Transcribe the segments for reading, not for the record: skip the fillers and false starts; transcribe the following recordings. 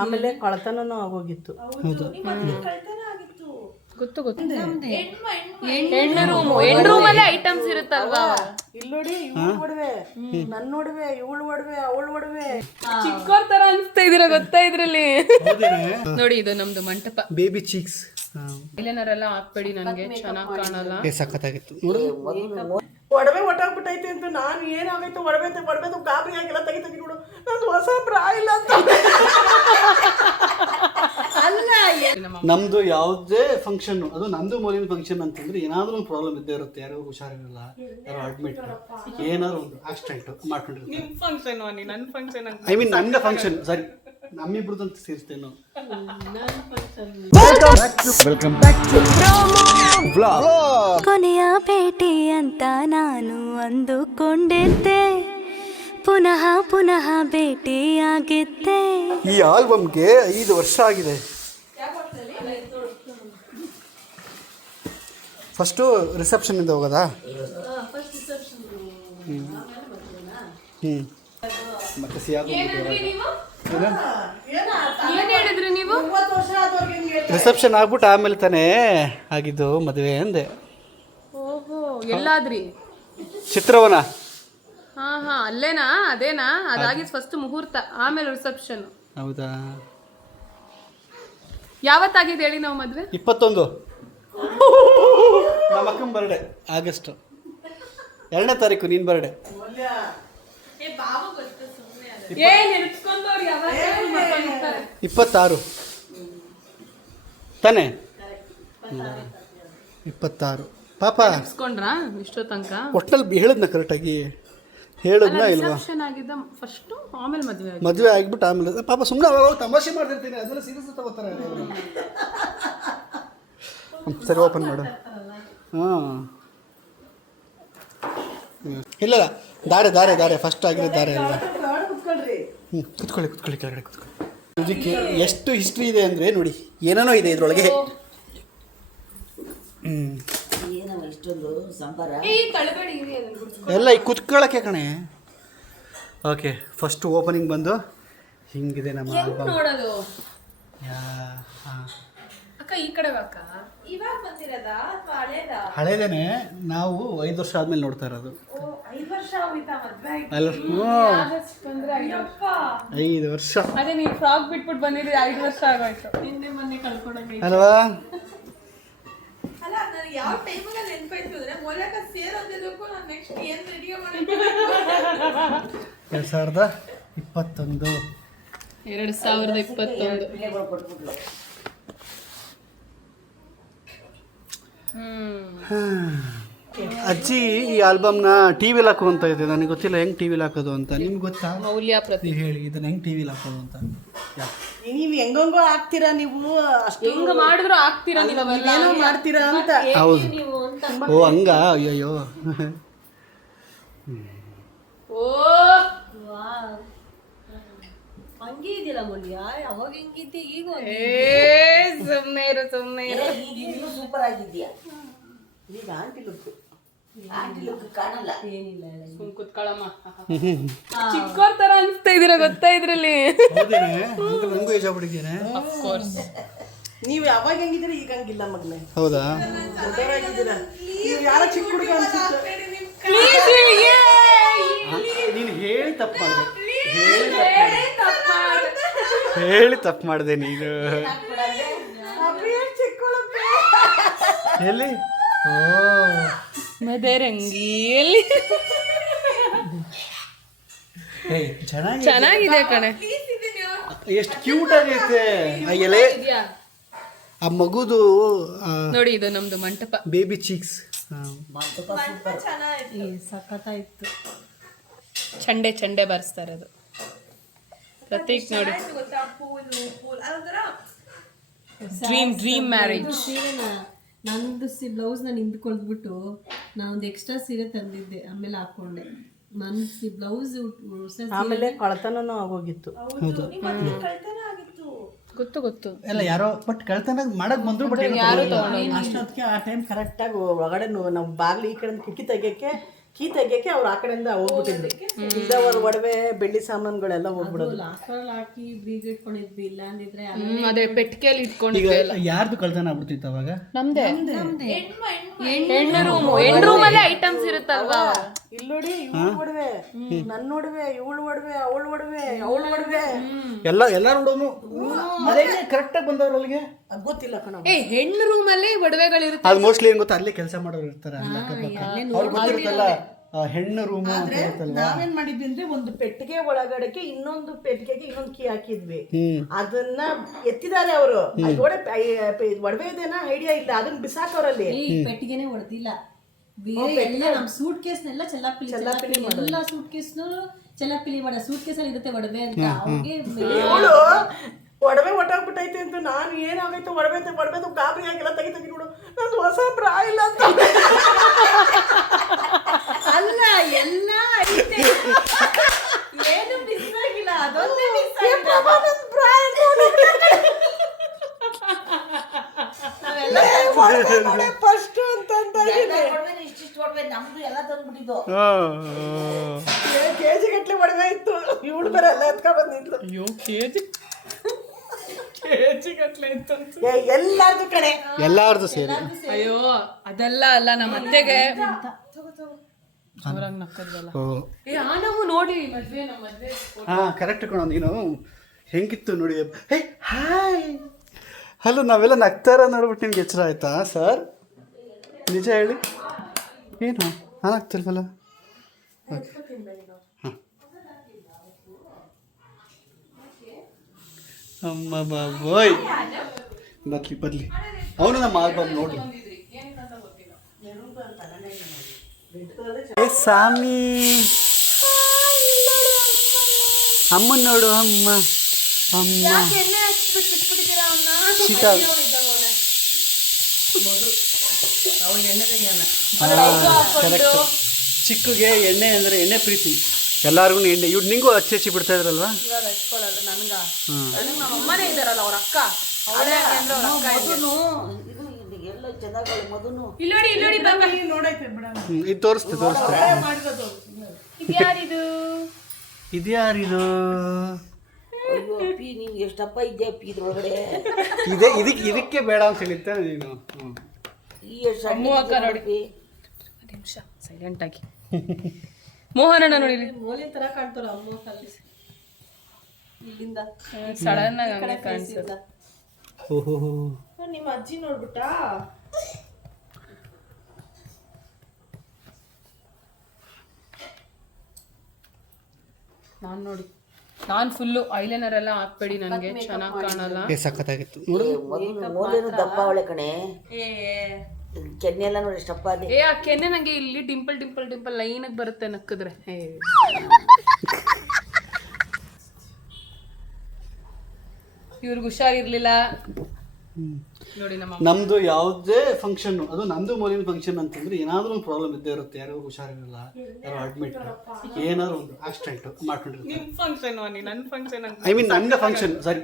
ಆಮೇಲೆ ಕಳ್ತನೂ ಆಗೋಗಿತ್ತು. ಗೊತ್ತು ಗೊತ್ತು. ಹೆಣ್ಣು ರೂಮಲ್ಲಿ ಐಟಮ್ಸ್ ಇರುತ್ತಲ್ವಾ? ಇಲ್ಲಿ ನೋಡಿ, ಇವಳು ಒಡವೆ, ನನ್ನ ಒಡವೆ, ಇವಳು ಒಡವೆ, ಅವಳು ಒಡವೆ. ಚಿಕ್ಕೋರ್ ತರ ಅನ್ಸ್ತಾ ಇದೀರ ಗೊತ್ತಾ ಇದ್ರಲ್ಲಿ? ನೋಡಿ, ಇದು ನಮ್ದು ಮಂಟಪ. ಬೇಬಿ ಚೀಕ್ಸ್ ಇಲ್ಲೇನಾರೆಲ್ಲ ಹಾಕ್ಬೇಡಿ, ನನಗೆ ಚೆನ್ನಾಗ್ ಕಾಣಲ್ಲ. ಸಖತ್ತಾಗಿತ್ತು. ಒಡವೆ ಒಟ್ಟಾಗ್ಬಿಟ್ಟೈತೆ ಅಂತ ನಾನು ಏನಾಗೈತೆ ಒಡವೆ ಗಾಬರಿ ಆಗಿಲ್ಲ, ತೆಗಿತೀನಿ ನೋಡು, ನಂದು ಹೊಸ ಬ್ರಾ ಇಲ್ಲ ಅಂತ. ಅಲ್ಲ, ನಮ್ದು ಯಾವುದೇ ಫಂಕ್ಷನ್, ಅದು ನಂದು ಮೂಲಿನ ಫಂಕ್ಷನ್ ಅಂತಂದ್ರೆ ಏನಾದ್ರೂ ಒಂದು ಪ್ರಾಬ್ಲಮ್ ಇದ್ದೇ ಇರುತ್ತೆ. ಯಾರೋ ಹುಷಾರಿರಲ್ಲ, ಯಾರೋ ಅಡ್ಮಿಟ್, ಏನಾದ್ರು ಒಂದು ಆಕ್ಸಿಡೆಂಟ್ ಮಾಡ್ಕೊಂಡಿರ್ತಾರೆ. ಐ ಮೀನ್ ನನ್ನ ಫಂಕ್ಷನ್, ಸಾರಿ ನಮ್ಮಿಬ್ರದಂತ ಸೇರಿಸ್ತೇನೆ. ಕೊನೆಯ ಭೇಟಿ ಅಂತ ನಾನು ಅಂದುಕೊಂಡಿದ್ದೆ, ಪುನಃ ಪುನಃ ಭೇಟಿಯಾಗಿದ್ದೆ. ಈ ಆಲ್ಬಮ್ಗೆ 5 ವರ್ಷ ಆಗಿದೆ. ಫಸ್ಟು ರಿಸೆಪ್ಷನ್ ಇಂದ ಹೋಗೋದಾ? ಮತ್ತೆ ರಿಸೆಪ್ಷನ್ ಆಗ್ಬಿಟ್ಟು ಆಮೇಲೆ ತಾನೇ ಆಗಿದ್ದು ಮದುವೆ ಅಂದೆ. ಓಹೋ, ಎಲ್ಲಾದ್ರಿ? ಚಿತ್ರವನ. ಹಾ ಹಾ, ಅಲ್ಲೇನಾ? ಅದೇನಾ? ಅದಾಗಿದ್ ಫಸ್ಟ್ ಮುಹೂರ್ತ, ಆಮೇಲೆ ರಿಸೆಪ್ಷನ್. ಹೌದಾ? ಯಾವತ್ತಾಗಿದೆ ಹೇಳಿ ನಾವು ಮದ್ವೆ? 21 ನಮ್ಮ ಅಕ್ಕನ ಬರ್ಡೇ, ಆಗಸ್ಟ್ 2ನೇ ತಾರೀಕು. ನೀನ್ ಬರ್ಡೇ 26 ತಾನೇ? 26 ಪಾಪ. ಇಸ್ಕೊಂಡ್ರಾ ಇಷ್ಟೋ ತನಕ? ಒಟ್ಟಲ್ಲಿ ಹೇಳಿದ್ನ ಕರೆಕ್ಟಾಗಿ ಹೇಳಿದ್ನ ಇಲ್ವಾ? ರಿಸೆಪ್ಷನ್ ಆಗಿದ್ದ ಫಸ್ಟ್, ಆಮೇಲೆ ಮದುವೆ ಆಗಿಬಿಟ್ಟು ಆಮೇಲೆ ಪಾಪ ಸುಮ್ಮನೆ ಅವಾಗ ತಮಾಷೆ ಮಾಡ್ತಿರ್ತೀನಿ, ಅದೆಲ್ಲ ಸೀರಿಯಸ್ ತಗೋತಾರೆ. ಸರಿ, ಓಪನ್ ಮಾಡು. ಹಾಂ, ಇಲ್ಲ ದಾರೆ ಫಸ್ಟ್ ಆಗಿರೋ ದಾರೆ ಅಲ್ಲ. ಕುತ್ಕೊಳ್ಳಿ ಕೆಳಗಡೆ ಕುತ್ಕೊಳ್ಳಿ. ಇದಕ್ಕೆ ಎಷ್ಟು ಹಿಸ್ಟ್ರಿ ಇದೆ ಅಂದರೆ ನೋಡಿ, ಏನೇನೋ ಇದೆ ಇದರೊಳಗೆ. ಎಲ್ಲ ಈ ಕುತ್ಕೊಳ್ಳೋಕ್ಕೆ ಕಣೆ. ಓಕೆ, ಫಸ್ಟ್ ಓಪನಿಂಗ್ ಬಂದು ಹಿಂಗಿದೆ ನಮ್ಮ ಆಲ್ಬಮ್. ನೋಡೋದು ಹಾಂ, ಅಕ್ಕ ಈ ಕಡೆ ಅಕ್ಕ. ಇವಾಗ ಬಂದಿರೋದಾ ಅಥವಾ ಹಳೇದಾ? ಹಳೇದೇನೆ. ನಾವು 5 ವರ್ಷ ಆದ್ಮೇಲೆ ನೋಡ್ತಾ ಇರೋದು. 5 ವರ್ಷ ಆಗೋಯ್ತಾ ಮದ್ವೆ ಆಗಿ? ಅಲ್ಲ, 5 ವರ್ಷ. ಅದೇ ನೀವು ಫ್ರಾಕ್ ಬಿಟ್ಬಿಟ್ಟು ಬಂದಿದ್ದೀರಿ, 5 ವರ್ಷ ಆಗೋಯ್ತು. ನಿನ್ನೆ ಮೊನ್ನೆ ಕಳ್ಕೊಂಡಂಗೆ ಅಲ್ವಾ? ಅಲ್ಲ, ನನಗೆ ಯಾವ ಟೈಮಲ್ಲಿ ನೆನಪಾಯ್ತು ಅಂದ್ರೆ ಮೂಲಕ ಸೇರೋದಿದ್ದಕ್ಕೂ ನಾನು ನೆಕ್ಸ್ಟ್ ಏನು ರೆಡಿ ಮಾಡಿ 2021. 2021. ಅಜ್ಜಿ ಈ ಆಲ್ಬಮ್ನ ಟಿವಿಲಿ ಹಾಕು ಅಂತ ಇದೆ. ನನಗೆ ಗೊತ್ತಿಲ್ಲ ಹೆಂಗೆ ಟಿವಿಲಿ ಹಾಕೋದು ಅಂತ. ನಿಮ್ಗೆ ಗೊತ್ತಾ? ಮೌಲ್ಯ ಪ್ರತಿ ಹೇಳಿ, ಇದನ್ನ ಹೆಂಗೆ ಟಿವಿಲಿ ಹಾಕೋದು ಅಂತ. ನೀವು ಹೆಂಗೋ ಆಗ್ತೀರಾ ನೀವು, ಅಷ್ಟು ಹೆಂಗ ಮಾಡಿದ್ರು ಆಗ್ತೀರಾ ನೀವು, ಏನೋ ಮಾಡ್ತೀರಾ ಅಂತ. ಹೌದು. ಓ ಹಂಗ, ಅಯ್ಯಯ್ಯೋ. ಓ ಹಂಗೆ ಇದೆಯಲ್ಲ ಮೌಲ್ಯ, ಅವಾಗ ಹೆಂಗಿದ್ದೆ ಈಗ ಸುಮ್ಮನೆ ಇರು. ಈಗ ಸೂಪರ್ ಆಗಿದ್ಯಾ. ಈಗ ಆಂಟಿ ಲುಕ್ ಕಾಣಲ್ಲ, ಏನಿಲ್ಲ. ಸುಮ್ ಕುತ್ಕೊಳ್ಳಮ್ಮ. ಚಿಕ್ಕೋರ್ ತರ ಅನ್ಸ್ತಾ ಇದೀರ ಗೊತ್ತಾ ಇದ್ರಲ್ಲಿ? ನಂಗೂ ಏಜ್ ಆಗ್ಬಿಟ್ಟಿದ್ದೇನೆ. ನೀವು ಯಾವಾಗ ಹೆಂಗಿದ್ದೀರಾ ಈಗ ಹಂಗಿಲ್ಲ ಮಗನೇ. ಹೌದಾ? ದೊಡ್ಡವರಾಗಿದ್ದೀರಾ. ನೀವು ಯಾರ ಚಿಕ್ಕ ಹುಡುಗ ಅನ್ಸುತ್ತೆ. ನೀನು ಹೇಳಿ ತಪ್ಪು ಮಾಡಿದೆ ನೀನು. ಎಲ್ಲಿ? ಓ, ಮದರಂಗಿಯಲ್ಲಿ ಚೆನ್ನಾಗಿದೆ ಕಣೆ. ಎಷ್ಟು ಕ್ಯೂಟ್ ಆಗೈತೆ ಆ ಎಲೆ. ಆ ಮಗುದು ನೋಡಿ, ಇದು ನಮ್ದು ಮಂಟಪ. Baby cheeks ಸಖತ್ತಾಯ್ತು. ಚಂಡೆ ಬರ್ಸ್ತಾರೆ ಅದು. ಪ್ರತೀಕ್ ನೋಡಿ, ಡ್ರೀಮ್ ಮ್ಯಾರೇಜ್. ನಂದು ಬ್ಲೌಸ್ ನಾನು ಹಿಂದ್ಕೊಳ್ದ್ಬಿಟ್ಟು ನಾನೊಂದು ಎಕ್ಸ್ಟ್ರಾ ಸೀರೆ ತಂದಿದ್ದೆ, ಆಮೇಲೆ ಹಾಕೊಂಡೆ. ನನ್ನ ಬ್ಲೌಸ್ ಆಮೇಲೆ ಕಳ್ತನೂ ಆಗೋಗಿತ್ತು. ಗೊತ್ತು ಎಲ್ಲ ಯಾರೋ ಬಟ್ ಕಳ್ತನ ಮಾಡಕ್ ಬಂದ್ರು, ಬಟ್ ಯಾರು ಅಷ್ಟೊತ್ತಿಗೆ ಆ ಟೈಮ್ ಕರೆಕ್ಟಾಗಿ ಒಳಗಡೆ ನಾವು ಬಾಗಿಲು ಈ ಕಡೆ ಕಿಟಕಿ ತೆಗಿಯೋಕ್ಕೆ ಕೀ ತೆಗಿಯಕ್ಕೆ ಅವ್ರು ಆ ಕಡೆಯಿಂದ ಹೋಗ್ಬಿಟ್ಟಿದ್ರು. ಇದ್ದವ್ರ ಒಡವೆ ಬೆಳ್ಳಿ ಸಾಮಾನುಗಳೆಲ್ಲ ಹೋಗ್ಬಿಡೋದು. ಲಾಕರ್ ಹಾಕಿ ಬೀಗ ಇಟ್ಕೊಂಡಿದ್ವಿ, ಇಲ್ಲ ಅಂದಿದ್ರೆ ಅದೇ ಪೆಟ್ಟಿಗೆಯಲ್ಲಿ ಈಗ ಇಟ್ಕೊಂಡಿದ್ದೆ. ಯಾರ್ದು ಕಳ್ತನ ಆಗ್ಬಿಡ್ತಿತ್ತು ಅವಾಗ? ನಮ್ದೇ ಹೆಣ್ಣು ರೂಮಲ್ಲೇ ಐಟಮ್ಸ್ ಇರುತ್ತಲ್ವಾ. ಇಲ್ಲಿ ನೋಡಿ, ಇವಳು ಒಡವೆ, ನನ್ನ ಒಡವೆ, ಇವಳು ಒಡವೆ, ಅವಳು ಒಡವೆ, ಅವಳು ಒಡವೆ, ಎಲ್ಲಾರು ನೋಡೋನು ಕರೆಕ್ಟ್ ಆಗಿ ಬಂದವ್ರು ಅಲ್ಲಿಗೆ ಅದ್ ಗೊತ್ತಿಲ್ಲ ಕಣ. ಹೆಣ್ಣು ರೂಮಲ್ಲೇ ಒಡವೆಗಳಿರುತ್ತೆ. ಅದು ಮೋಸ್ಟ್ಲಿ ಏನ್ ಗೊತ್ತಾ, ಅಲ್ಲೇ ಕೆಲಸ ಮಾಡೋರು ಇರ್ತಾರೆ ಅಲ್ಲ ಅಕ್ಕಪಕ್ಕ, ಅವ್ರಿಗೆ ಗೊತ್ತಿರುತ್ತಲ್ಲ ಹೆಣ್ಣು ರೂಮು ಅಂತ ಇರುತ್ತಲ್ಲ. ನಾವೇನ್ ಮಾಡಿದ್ವಿ ಅಂದ್ರೆ ಒಂದು ಪೆಟ್ಟಿಗೆ ಒಳಗಡೆಗೆ ಇನ್ನೊಂದು ಪೆಟ್ಟಿಗೆಗೆ ಇನ್ನೊಂದು ಕೀ ಹಾಕಿದ್ವಿ. ಅದನ್ನ ಎತ್ತಿದ್ದಾರೆ ಅವರು. ಒಡವೆ ಇದೇನಾ ಐಡಿಯಾ ಇಲ್ಲ, ಅದನ್ನ ಬಿಸಾಕವ್ರಲ್ಲಿ. ಪೆಟ್ಟಿಗೆನೆ ಹೊಡೆದಿಲ್ಲ, ಬೇರೆ ಎಲ್ಲ ನಮ್ ಸೂಟ್ ಕೇಸ್ನೆಲ್ಲ ಚೆಲ್ಲಾಪಿಲಿ ಎಲ್ಲ ಸೂಟ್ ಕೇಸ್ನು ಚೆಲ್ಲಾಪಿಲಿ ಮಾಡ. ಸೂಟ್ ಕೇಸಲ್ಲಿ ಇರುತ್ತೆ ಒಡವೆ ಅಂತ. ಅವ್ರಿಗೆ ಇವಳು ಒಡವೆ ಒಟ್ಟಾಗ್ಬಿಟ್ಟೈತೆ ಅಂತ ನಾನು ಏನಾಗೈತೆ ಒಡವೆ ಗಾಬರಿ ಆಗಿಲ್ಲ, ತೆಗಿತೀನಿ ನೋಡು ನಂದು ಹೊಸ ಬ್ರಾ ಇಲ್ಲ ಅಂತ. ಅಲ್ಲ ಎಲ್ಲ ಐತೆ, ಏನು ಮಿಸ್ ಆಗಿಲ್ಲ, ಅದೊಂದೇ ಮಿಸ್ ಆಗಿಲ್ಲ. ಫಸ್ಟ್ ಅಂತ ಕೆಜಿ ಗಟ್ಲೆ ಒಡವೆ ಇತ್ತು. ಇವಳು ಬೇರೆ ಎಲ್ಲ ಎತ್ಕೊಂಡ್ ಬಂದಿದ್ಲು. ಕೆಜಿ ಗಟ್ಲೆ ಇತ್ತು ಎಲ್ಲಾರ್ದು ಕಡೆ, ಎಲ್ಲಾರ್ದು ಸೇರಿ. ಅಯ್ಯೋ ಅದೆಲ್ಲ ಅಲ್ಲ, ನಮ್ಮ ಅತ್ತೆಗೆ ಜೋರಾಗಿ ನಕ್ಕೋದ್ವಲ್ಲ. ನಾವು ನೋಡಿ ಮದ್ವೆ, ನಮ್ಮ ಮದ್ವೆ ಹಾ ಕರೆಕ್ಟ್ ಕಣ. ನೀನು ಹೆಂಗಿತ್ತು ನೋಡಿ. ಹೇ ಹಾಯ್ ಹಲೋ, ನಾವೆಲ್ಲ ನಗ್ತಾರ ನೋಡ್ಬಿಟ್ಟು ನಿಮ್ಗೆ ಎಚ್ಚರ ಆಯ್ತಾ ಸರ್? ನಿಜ ಹೇಳಿ, ಏನು ಆಗ್ತಿಲ್ವಲ್ಲ? ಅಮ್ಮ ಬಾಬೋಯ್, ಬರ್ಲಿ ಅವನು ನಮ್ಮ ಆಲ್ಬಮ್ ನೋಡಿ. ಸ್ವಾಮಿ ಅಮ್ಮನ್ ನೋಡು, ಅಮ್ಮ ಶೀತ. ಕರೆಕ್ಟ್. ಚಿಕ್ಕಗೆ ಎಣ್ಣೆ ಅಂದರೆ ಎಣ್ಣೆ ಪ್ರೀತಿ, ಎಲ್ಲಾರ್ಗು ಎಣ್ಣೆ. ಇವ್ರು ನಿಂಗೂ ಹಚ್ಚಿ ಬಿಡ್ತಾ ಇದ್ರಲ್ವಾ? ಇವಾಗ ಹಚ್ಕೊಳ್ಳಲ್ಲ ನನಗೆ ನಮ್ಮ ಅಮ್ಮನೇ ಇದ್ದಾರಲ್ಲ, ಅವ್ರ ಅಕ್ಕ, ಅವಳೇ ಇಲ್ಲೋಡಿ ನೋಡೈತೆ ಬಿಡ. ಇದು ತೋರಿಸ್ತೆ ಇದ್ಯಾರಿದು? ಇದ್ಯಾರಿದು? ಎಷ್ಟಪ್ಪ ಇದ್ದೆ ಅಪ್ಪಿ ಇದ್ರೊಳಗಡೆ? ಇದಕ್ಕೆ ಬೇಡ ಅಂತ ಹೇಳಿದ್ದೆ ನೀನು. ನೋಡಿ ನಿಮಿಷ ಸೈಲೆಂಟ್ ಆಗಿ. ಮೋಹನಣ್ಣ ನೋಡಿ, ಮೋಲಿನ ತರ ಕಾಣ್ತಾರ ಅಮ್ಮ ಅಲ್ಲಿ ಇಲ್ಲಿಂದ ಸಡನ್ ಆಗಿ ಕಾಣಿಸ್ತದ. ನಿಮ್ಮ ಅಜ್ಜಿ ನೋಡ್ಬಿಟ್ಟಾ? ನಾನು ಫುಲ್ಲು ಐಲೈನರ್ ಎಲ್ಲ ಹಾಕ್ಬೇಡಿ, ನನಗೆ ಚೆನ್ನಾಗಿ ಕಾಣಲ್ಲ. ಸಖತ್ತಾಗಿತ್ತು. ಮೊದಲು ದಪ್ಪ ಅವಳೆ ಕಣೆ, ಕೆನ್ನೆ ಎಲ್ಲ ನೋಡಿ ಎಷ್ಟಪ್ಪ ಅದೇ. ಆ ಕೆನ್ನೆ ನಂಗೆ ಇಲ್ಲಿ ಡಿಂಪಲ್ ಲೈನ್ ಆಗಿ ಬರುತ್ತೆ ನಕ್ಕಿದ್ರೆ. ಇವ್ರಿಗೆ ಹುಷಾರಿರ್ಲಿಲ್ಲ ನೋಡಿ. ನಮ್ದು ಯಾವುದೇ ಫಂಕ್ಷನ್, ಅದು ನಂದು ಮೂಲಿನ ಫಂಕ್ಷನ್ ಅಂತಂದ್ರೆ ಏನಾದ್ರೂ ಒಂದು ಪ್ರಾಬ್ಲಮ್ ಇದ್ದೇ ಇರುತ್ತೆ. ಯಾರೋ ಹುಷಾರಿರಲ್ಲ, ಯಾರೋ ಅಡ್ಮಿಟ್, ಏನಾದ್ರು ಒಂದು ಆಕ್ಸಿಡೆಂಟ್ ಮಾಡ್ಕೊಂಡಿರ್ತಾರೆ. ಐ ಮೀನ್ ನನ್ನ ಫಂಕ್ಷನ್, ಸಾರಿ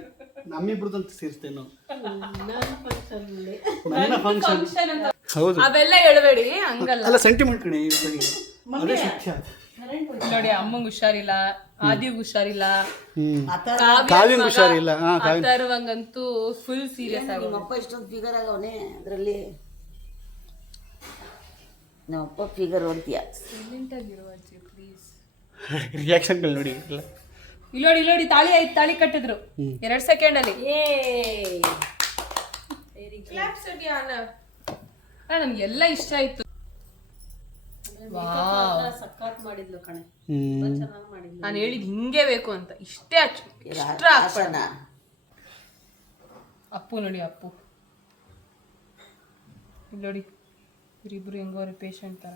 ನಮ್ಮಿಬ್ರದಂತ ಸೇರಿಸ್ತೇನೋ, ನನ್ನ ಫಂಕ್ಷನ್. ಹೌದು, ಅವೆಲ್ಲ ಹೇಳ್ಬೇಡಿ ಹಂಗಲ್ಲ. ಅಲ್ಲ ಸೆಂಟಿಮೆಂಟ್ ಕಣೆ, ಅದೇ ಸತ್ಯ. ನೋಡಿ ಅಮ್ಮಂಗ್ ಹುಷಾರಿಲ್ಲ, ಆದಿಗ್ ಹುಷಾರಿಲ್ಲ, ಕಾವ್ಯಂಗ್ ಹುಷಾರಿಲ್ಲ. ಅಥರ್ವಂಗಂತೂ ಫುಲ್ ಸೀರಿಯಸ್ ಆಗಿ. ನಮ್ಮಪ್ಪ ಇಷ್ಟೊಂದು ಫಿಗರ್ ಆಗವನೆ ಅದರಲ್ಲಿ. ನಮ್ಮಪ್ಪ ಫಿಗರ್ ಅಂತೀಯ. ರಿಯಾಕ್ಷನ್ಗಳು ನೋಡಿ. ಇಲ್ಲೋಡಿ ತಾಳಿ ಕಟ್ಟಿದ್ರು 2 ಸೆಕೆಂಡ್ ಅಲ್ಲಿ. ನನ್ಗೆಲ್ಲ ಇಷ್ಟ ಆಯ್ತು. ಸಖತ್ ಮಾಡಿದ್ಲು ಕಣೆ, ಚೆನ್ನಾಗಿ ಮಾಡಿದ್ಲು. ನಾನು ಹೇಳಿದ್ ಹಿಂಗೆ ಬೇಕು ಅಂತ, ಇಷ್ಟೇ ಅಪ್ಪು ನೋಡಿ, ಅಪ್ಪು ಇಲ್ಲೋಡಿ, ಇಬ್ಬರು ಹೆಂಗೋರಿ ಪೇಷಂಟ್ ತರ.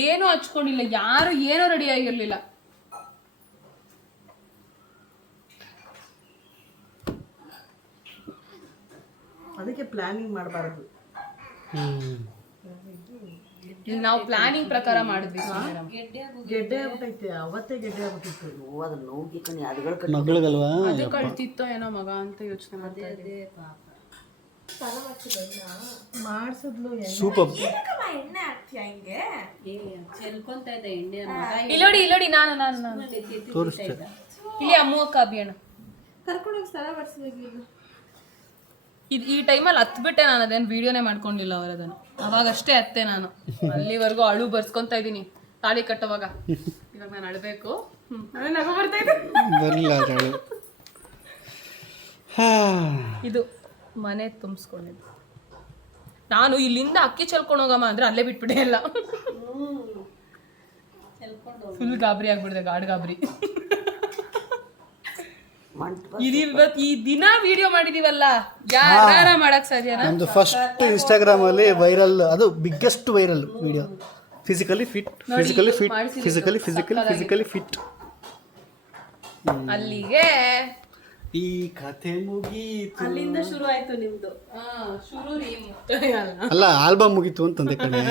ಏನು ಹಚ್ಕೊಂಡಿಲ್ಲ, ಯಾರು ಏನೋ ರೆಡಿ ಆಗಿರ್ಲಿಲ್ಲ. ಅದಕ್ಕೆ ಪ್ಲಾನಿಂಗ್ ಮಾಡಬಾರ್ದು. ನಾವು ಪ್ಲಾನಿಂಗ್ ಪ್ರಕಾರ ಮಾಡಿದ್ವಿ. ಗೆಡ್ಡೆ ಆಗ್ಬಿಟ್ಟೈತೆ, ಅವತ್ತೇ ಗೆಡ್ಡೆ ಆಗ್ಬಿಟ್ಟಿತ್ತು. ಅದು ನೋಗಿ ಕಣಿ, ಅದುಗಳು ಮಗಳಿಗಲ್ವಾ? ಅದು ಕಳ್ತಿತ್ತೋ ಏನೋ ಮಗ ಅಂತ ಯೋಚನೆ ಮಾಡ್ತಾ ಇದ್ದೆ. ಮಾಡ್ಸಿದ್ಲು ಸೂಪರ್. ಚೆಲ್ಕೊಂತ ಇದೆ ಎಣ್ಣೆ ಇಲ್ಲೋಡಿ ನಾನು ತೋರಿಸ್ತೆ. ಇಲ್ಲಿ ಅಮ್ಮಕ್ಕ ಅಭಿಯಣ್ಣ ಕರ್ಕೊಂಡೋಗಿ ಸ್ಥಳ ಬರ್ಸ್ಬೇಕು. ಈ ಟೈಮಲ್ಲಿ ಹತ್ಬಿಟ್ಟೆ, ನಾನು ಅದೇನು ವಿಡಿಯೋನೇ ಮಾಡ್ಕೊಂಡಿಲ್ಲ ಅವರದನ್ನು. ಅವಾಗಷ್ಟೇ ಹತ್ತೆ ನಾನು. ಅಲ್ಲಿವರೆಗೂ ಅಳು ಬರ್ಸ್ಕೊಂತ ಇದ್ದೀನಿ ತಾಳಿ ಕಟ್ಟುವಾಗ. ಇವಾಗ ನಾನು ಅಳಬೇಕು. ನಗು ಬರ್ತಾ ಇದೆ. ಬರಲಿಲ್ಲ ಅಳು. ಇದು ಮನೆ ತುಂಬಿಸ್ಕೊಂಡಿದ್ದು. ನಾನು ಇಲ್ಲಿಂದ ಅಕ್ಕಿ ಚೆಲ್ಕೊಂಡು ಹೋಗಮ್ಮ ಅಂದ್ರೆ ಅಲ್ಲೇ ಬಿಟ್ಬಿಟ್ಟೆ ಎಲ್ಲ. ಫುಲ್ ಗಾಬರಿ ಆಗ್ಬಿಡಿದೆ, ಗಾಬರಿ. ಇವತ್ತು ಈ ದಿನ ವಿಡಿಯೋ ಮಾಡಿದೀವಲ್ಲ, ಯಾರ ಮಾಡಕ್ ಸಾಧ್ಯನಾ? ನಮ್ದು ಫಸ್ಟ್ ಇನ್ಸ್ಟಾಗ್ರಾಮ್ ಅಲ್ಲಿ ವೈರಲ್, ಅದು biggest viral video. Physically fit. ಅಲ್ಲಿಗೆ ಈ ಕಥೆ ಮುಗೀತು. ಅಲ್ಲಿಂದ ಶುರು ಆಯ್ತು ನಿಮ್ದು. ಶುರು ರೀ. ಅಲ್ಲ, ಆಲ್ಬಮ್ ಮುಗೀತು ಅಂತಂದೆ ಕಣೆ.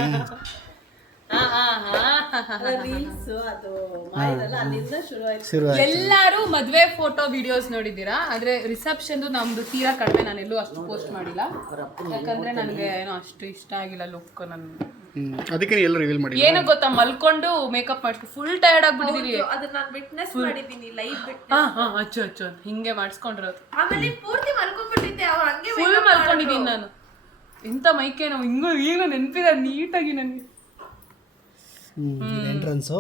ರೀಲ್ಸ್ ಅದು ಮಾಡಿದಲ್ಲ, ಅಲ್ಲಿಂದ ಶುರು ಆಯ್ತು. ಶುರು ಆಯ್ತು. ಎಲ್ಲಾರು ಮದ್ವೆ ಫೋಟೋ ವಿಡಿಯೋಸ್ ನೋಡಿದ್ದೀರಾ, ಆದ್ರೆ ರಿಸೆಪ್ಷನ್ ನಮ್ದು ತೀರಾ ಕಡಿಮೆ. ನಾನು ಎಲ್ಲೂ ಅಷ್ಟು ಪೋಸ್ಟ್ ಮಾಡಿಲ್ಲ, ಯಾಕಂದ್ರೆ ನನಗೆ ಏನೋ ಅಷ್ಟು ಇಷ್ಟ ಆಗಿಲ್ಲ ಲುಕ್. ನನ್ ಅದಕ್ಕೆ ಎಲ್ಲ ರಿವೀಲ್ ಮಾಡಿ. ಏನು ಗೊತ್ತಾ, ಮಲ್ಕೊಂಡು ಮೇಕಪ್ ಮಾಡಿಸ್ಕೊಂಡು ಫುಲ್ ಟಯರ್ಡ್ ಆಗ್ಬಿಟ್ಟಿದೀವಿ. ಅದನ್ನ ನಾನು ವಿಟ್ನೆಸ್ ಮಾಡಿದೀನಿ, ಲೈವ್ ಅಚ್ಚು ಹಿಂಗೆ ಮಾಡಿಸ್ಕೊಂಡಿರೋದು. ಆಮೇಲೆ ಪೂರ್ತಿ ಮಲ್ಕೊಂಡ್ಬಿಟ್ಟಿದ್ದೆ, ಅವ್ರು ಹಂಗೆ ಫುಲ್ ಮಲ್ಕೊಂಡಿದ್ದೀನಿ ನಾನು. ಎಂತ ಮೈಕೆ ನಾವು ಹಿಂಗೂ ಈಗ ನೆನಪಿದೆ ನೀಟಾಗಿ ನನಗೆ. ಎಂಟ್ರನ್ಸು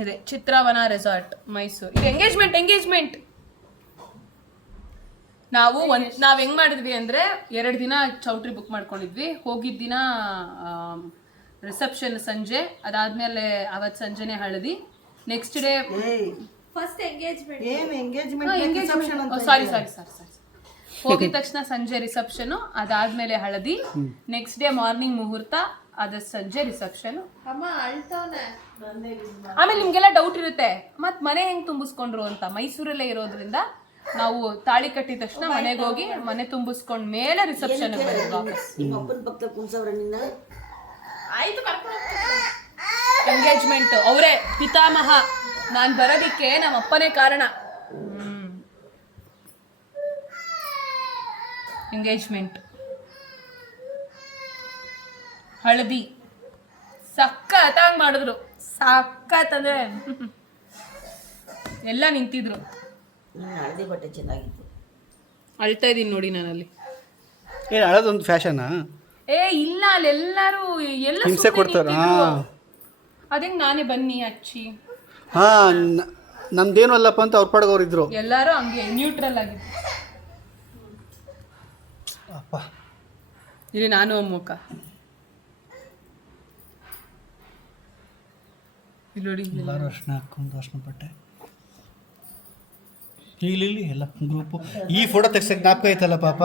ಇದೆ ಚಿತ್ರಾವನ ರೆಸಾರ್ಟ್ ಮೈಸೂರು. ಇದು ಎಂಗೇಜ್ಮೆಂಟ್. ನಾವ್ ಹೆಂಗ್ ಮಾಡಿದ್ವಿ ಅಂದ್ರೆ 2 ದಿನ ಚೌಟ್ರಿ ಬುಕ್ ಮಾಡ್ಕೊಂಡಿದ್ವಿ. ಹೋಗಿದ್ದ ದಿನ ರಿಸೆಪ್ಷನ್ ಸಂಜೆ, ಅದಾದ್ಮೇಲೆ ಅವತ್ ಸಂಜೆನೆ ಹಳದಿ. Next day first engagement. ಏನ್ ಎಂಗೇಜ್ಮೆಂಟ್ ಸಾರಿ ಹೋಗಿದ ತಕ್ಷಣ ಸಂಜೆ ರಿಸೆಪ್ಷನ್, ಅದಾದ್ಮೇಲೆ ಹಳದಿ. ನೆಕ್ಸ್ಟ್ ಡೇ ಮಾರ್ನಿಂಗ್ ಮುಹೂರ್ತ, ಅದ ಸಂಜೆ ರಿಸೆಪ್ಷನ್. ಆಮೇಲೆ ನಿಮ್ಗೆಲ್ಲ ಡೌಟ್ ಇರುತ್ತೆ, ಮತ್ ಮನೆ ಹೆಂಗ್ ತುಂಬಿಸ್ಕೊಂಡ್ರು ಅಂತ. ಮೈಸೂರಲ್ಲೇ ಇರೋದ್ರಿಂದ ನಾವು ತಾಳಿ ಕಟ್ಟಿದ ತಕ್ಷಣ ಮನೆಗೆ ಹೋಗಿ ಮನೆ ತುಂಬಿಸ್ಕೊಂಡ್ ಮೇಲೆ ರಿಸೆಪ್ಷನ್ ನಿಮ್ಮ ಅಪ್ಪನ ಪಕ್ಕದಲ್ಲಿ ಕುಂಸವ್ರ ನಿನ್ನ. ಆಯ್ತು, ಎಂಗೇಜ್ಮೆಂಟ್ ಅವರೇ ಪಿತಾಮಹ. ನಾನ್ ಬರೋದಿಕ್ಕೆ ನಮ್ಮ ಅಪ್ಪನೇ ಕಾರಣ. ಎಂಗೇಜ್ಮೆಂಟ್, ಹಳದಿ ಸಖತ್ತಾಗಿ ಮಾಡಿದ್ರು. ಸಖತ್ ಅಂದ್ರೆ ಎಲ್ಲ ನಿಂತಿದ್ರು. ಹಳದಿ ಬಟ್ಟೆ ಚೆನ್ನಾಗಿತ್ತು. ಅಳ್ತಾ ಇದೀನಿ ನೋಡಿ ನಾನಲ್ಲಿ. ಏನು ಹಳದೊಂದು ಫ್ಯಾಷನಾ? ಇಲ್ಲ, ಅಲ್ಲೆಲ್ಲರೂ ಎಲ್ಲ ಹಿಂಸೆ ಕೊಡ್ತಾರ. ಅದಂಗ್ ನಾನೇ ಬನ್ನಿ ಹಚ್ಚಿ. ನಮ್ದೇನು ಅಲ್ಲಪ್ಪ ಅಂತ ಅವ್ರ ಪಾಡ್ಗೆ ಅವ್ರು ಇದ್ರು. ಎಲ್ಲರೂ ಹಂಗೆ ನ್ಯೂಟ್ರಲ್ ಆಗಿದ್ರು. ಅಪ್ಪ ಇಲ್ಲಿ ನಾನು ಅಮ್ಮಕ್ಕ ಇಲ್ಲಿ ನೋಡಿ, ಎಲ್ಲರೂ ಅರ್ಶನ ಹಾಕೊಂಡು ಅರ್ಶನ ಬಟ್ಟೆ. ಇಲ್ಲಿ ಎಲ್ಲ ಗ್ರೂಪು. ಈ ಫೋಟೋ ತೆಗ್ಸಕ್ಕೆ ಜ್ಞಾಪಕ ಐತಲ್ಲ ಪಾಪ.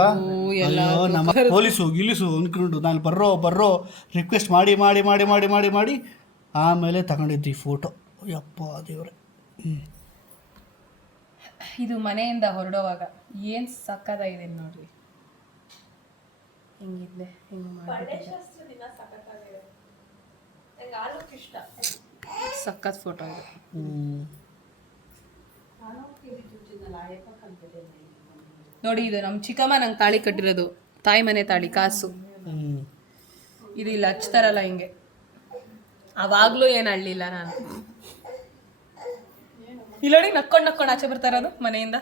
ಅಯ್ಯೋ, ನಮ್ಮ ಪೊಲೀಸು ಗಿಲೀಸು ಅಂದ್ಕೊಂಡು ನಾನು ಬರ್ರೋ ರಿಕ್ವೆಸ್ಟ್ ಮಾಡಿ ಆಮೇಲೆ ತಗೊಂಡಿದ್ವಿ ಫೋಟೋ. ಯಪ್ಪ ದೇವ್ರೆ. ಇದು ಮನೆಯಿಂದ ಹೊರಡೋವಾಗ ಏನ್ ಸಕ್ಕತ್ತಾಗಿದೆ ನೋಡ್ರಿ. ಹಿಂಗಿದ್ದೆ, ಹಿಂಗ್ ಮಾಡ್ಬಿಟ್ಟಿದ್ದೆ. ಸಕ್ಕತ್ ಫೋಟೋ ಇದೆ ನೋಡಿ. ಇದು ನಮ್ಮ ಚಿಕ್ಕಮ್ಮ ನಂಗೆ ತಾಳಿ ಕಟ್ಟಿರೋದು, ತಾಯಿ ಮನೆ ತಾಳಿ ಕಾಸು. ಇದು ಇಲ್ಲಿ ಹಚ್ತಾರಲ್ಲ ಹಿಂಗೆ, ಅವಾಗ್ಲೂ ಏನು ಅಳ್ಳಿಲ್ಲ ನಾನು. ಇಲ್ಲಿ ನೋಡಿ ನಕ್ಕೊಂಡು ಆಚೆ ಬರ್ತಾ ಇರೋದು ಮನೆಯಿಂದ.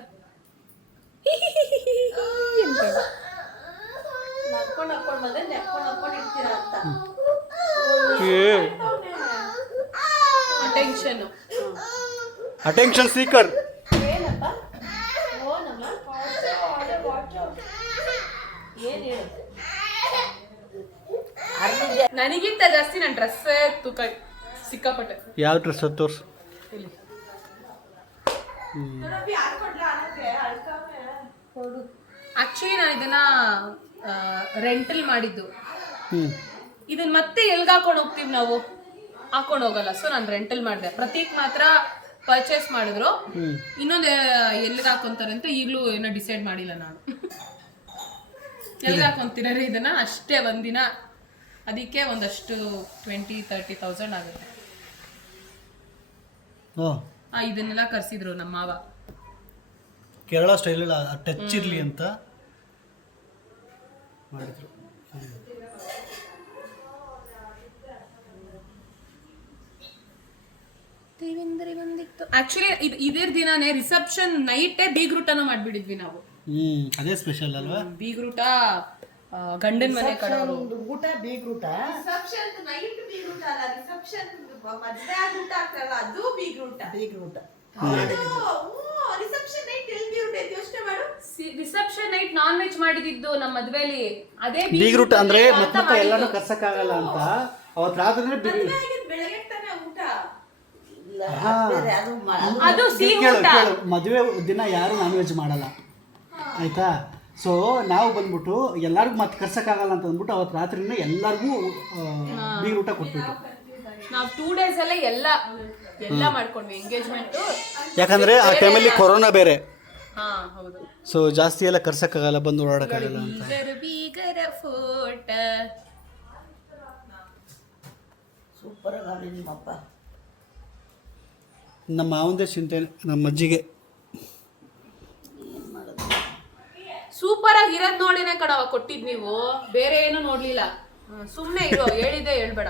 Attention speaker. ನನಗಿಂತ ಜಾಸ್ತಿ ನನ್ನ ಡ್ರೆಸ್ ತೂಕ ಸಿಕ್ಕಾಪಟ್ಟೆ. ಯಾವ ಡ್ರೆಸ್ ತೋರ್ಸು. ಆಕ್ಚುಲಿ ನಾನು ಇದನ್ನ ರೆಂಟಲ್ ಮಾಡಿದ್ದು. ಇದನ್ನ ಮತ್ತೆ ಎಲ್ಗೆ ಹಾಕೊಂಡು ಹೋಗ್ತೀವಿ ನಾವು, ಹಾಕೊಂಡು ಹೋಗಲ್ಲ. ಸೊ ನಾನು ರೆಂಟಲ್ ಮಾಡಿದೆ. ಪ್ರತೀಕ್ ಮಾತ್ರ ಪರ್ಚೇಸ್ ಮಾಡಿದ್ರು. ಇನ್ನೊಂದು ಎಲ್ಲಿಗೆ ಹಾಕೊಂತಾರೆ ಅಂತ ಈಗಲೂ ಏನೋ ಡಿಸೈಡ್ ಮಾಡಿಲ್ಲ ನಾನು. ಎಲ್ಲಿಗೆ ಹಾಕೊಂತೀರಿ ಇದನ್ನ ಅಷ್ಟೇ ಒಂದಿನ, ಅದಕ್ಕೆ ಒಂದಷ್ಟು 20-30,000 ಆಗುತ್ತೆ. ಇದನ್ನೆಲ್ಲ ಕರ್ಸಿದ್ರು ನಮ್ಮ ಮಾವ. ಕೇರಳ ಸ್ಟೈಲ್ ಟಚ್ ಇರಲಿ ಅಂತ ಮಾಡಿದ್ರು. ಆಕ್ಚುಲಿ ಇದೇ ದಿನಾನೇ ರಿಸೆಪ್ಷನ್ ನೈಟೇ ಬೀಗ್ರೂಟನೂ ಮಾಡ್ಬಿಡಿದ್ವಿ ನಾವು. ಅದೇ ಸ್ಪೆಷಲ್ ಅಲ್ವಾ? ಬೀಗ್ರೂಟ ಗಂಡನ ಮನೆ ಕಡೆಯವರು ಒಂದು ಊಟ ಬೀಗ್ರೂಟ. ಬೀಗ್ರೂಟ ರಿಸೆಪ್ಷನ್ ನೈಟ್ ನಾನ್ ವೆಜ್ ಮಾಡಿದ್ದು ನಮ್ಮ ಮದ್ವೆಲಿ. ಅದೇ ಬೀಗ್ರೂಟ ಅಂದ್ರೆ ಮತ್ತೆ ಎಲ್ಲಾನು ಕರ್ಸಕ್ಕಾಗಲ್ಲ ಅಂತ ಅವತ್ತು ರಾತ್ರಿ ಅದು ಸಿಹಿ ಊಟ. ಮದುವೆ ದಿನ ಯಾರು ನಾನ್ ವೆಜ್ ಮಾಡಲ್ಲ ಆಯ್ತಾ. ಸೊ ನಾವು ಬಂದ್ಬಿಟ್ಟು ಎಲ್ಲರಿಗೂ ಮತ್ತೆ ಕರ್ಸಕ್ಕಾಗಲ್ಲ ಅಂತ ಅಂದ್ಬಿಟ್ಟು ಅವತ್ತು ರಾತ್ರಿನೇ ಎಲ್ಲರಿಗೂ ಬೀಗ್ರೂಟ ಕೊಟ್ಬಿಟ್ಟು ನಾವು 2 days ಅಲ್ಲೇ ಎಲ್ಲ ಮಾಡ್ಕೊಂಡ್ವಿ ಎಂಗೇಜ್ಮೆಂಟ್. ಯಾಕಂದ್ರೆ ಆ ಟೈಮಲ್ಲಿ ಕೊರೋನಾ ಬೇರೆ. ಹಾ ಹೌದು. ಸೊ ಜಾಸ್ತಿ ಎಲ್ಲ ಕರ್ಸಕ್ಕಾಗಲ್ಲ, ಬಂದು ಓಡಾಡಕ್ಕಾಗಲ್ಲ ಅಂತ. ಬೀಗರ ಫೋಟ ಸೂಪರ್ ಆಗಿ ನಿಮ್ಮಪ್ಪ. ನಮ್ಮ ಮಾವಂದೇ ಚಿಂತೆ ನಮ್ಮ ಅಜ್ಜಿಗೆ. ಸೂಪರ್ ಆಗಿ ಇರೋದ್ ನೋಡಿನೇ ಕಣವ ಕೊಟ್ಟಿದ್ ನೀವು, ಬೇರೆ ಏನು ನೋಡ್ಲಿಲ್ಲ. ಸುಮ್ನೆ ಇರೋ, ಹೇಳಿದೆ ಹೇಳ್ಬೇಡ.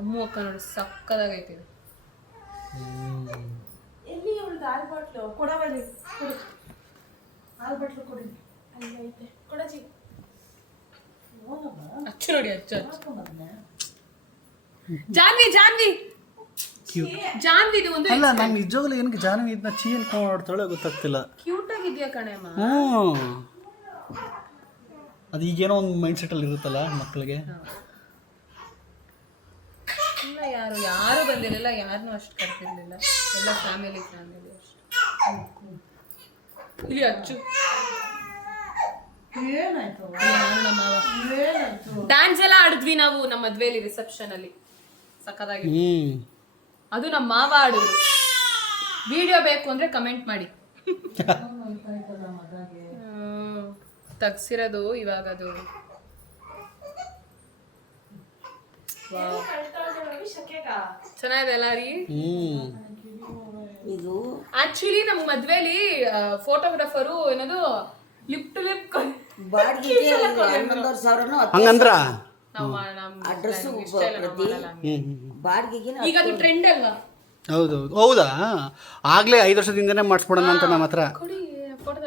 ಅಮ್ಮು ಅಕ್ಕ ನೋಡಿ ಸಕ್ಕದಾಗೈತಿ. ಎಲ್ಲಿ ಅವಳದು ಹಾಲು ಬಾಟ್ಲು ಕೊಡವಲ್ಲಿ ಹಾಲು ಬಾಟ್ಲು ಕೊಡಿ. ಕೊಡಜಿ ಅಚ್ಚು ನೋಡಿ ಅಚ್ಚು. ಜಾನ್ವಿ ಜಾನ್ವಿ ಜಾನ್ವಿದು ಒಂದು ಅಲ್ಲ, ನಾನು ನಿಜವಾಗ್ಲೂ ಏನಕ್ಕೆ ಜಾನ್ವಿ ಇದನ್ನ ಚೀ ಅನ್ಕೊಂಡು ನೋಡ್ತಾಳೆ ಗೊತ್ತಾಗ್ತಿಲ್ಲ. ಕ್ಯೂಟ್ ಆಗಿದ್ಯಾ ಕಣೆಮ್ಮ. ಅದು ಈಗೇನೋ ಒಂದು ಮೈಂಡ್ ಸೆಟ್ಟಲ್ಲಿ ಇರುತ್ತಲ್ಲ ಮಕ್ಕಳಿಗೆ. ಇಲ್ಲ ಯಾರು ಬಂದಿರಲಿಲ್ಲ, ಯಾರನ್ನೂ ಅಷ್ಟು ಕರ್ತಿರ್ಲಿಲ್ಲ, ಎಲ್ಲ ಫ್ಯಾಮಿಲಿ ಅಷ್ಟು. ಇಲ್ಲಿ ಅಚ್ಚು ಡ್ಯಾನ್ಸ್ ಎಲ್ಲ ಆಡಿದ್ವಿ ನಾವು ನಮ್ಮ ಮದ್ವೆಲಿ ರಿಸೆಪ್ಷನ್ ಅಲ್ಲಿ. ಸಕ್ಕದಾಗಿ ಅದು ನಮ್ಮ ಮಾವ ಆಡಿದ್ರು. ವಿಡಿಯೋ ಬೇಕು ಅಂದ್ರೆ ಕಮೆಂಟ್ ಮಾಡಿ. ತಗ್ಸಿರೋದು ಇವಾಗ ಅದು ಚೆನ್ನಾಗಿದೆ ಅಲ್ಲ ರೀ. ಇದು ಆಕ್ಚುಲಿ ನಮ್ಮ ಮದ್ವೆಲಿ ಫೋಟೋಗ್ರಾಫರು ಏನದು ಲಿಪ್ ಟು ಲಿಪ್ ಬಾಡಿಗೆಗೆ 11,000 ಹಂಗಂದ್ರ ಅಡ್ರೆಸ್ಸು ಬಾಡಿಗೆಗೆ. ಈಗ ಅದು ಟ್ರೆಂಡ್ ಅಲ್ವಾ? ಹೌದೌದು. ಹೌದಾ? ಆಗ್ಲೇ 5 ವರ್ಷದಿಂದನೇ ಮಾಡಿಸ್ಬಿಡೋಣ ಅಂತ ನಮ್ಮ ಹತ್ರ. ಕೊಡಿ ಫೋಟೋ.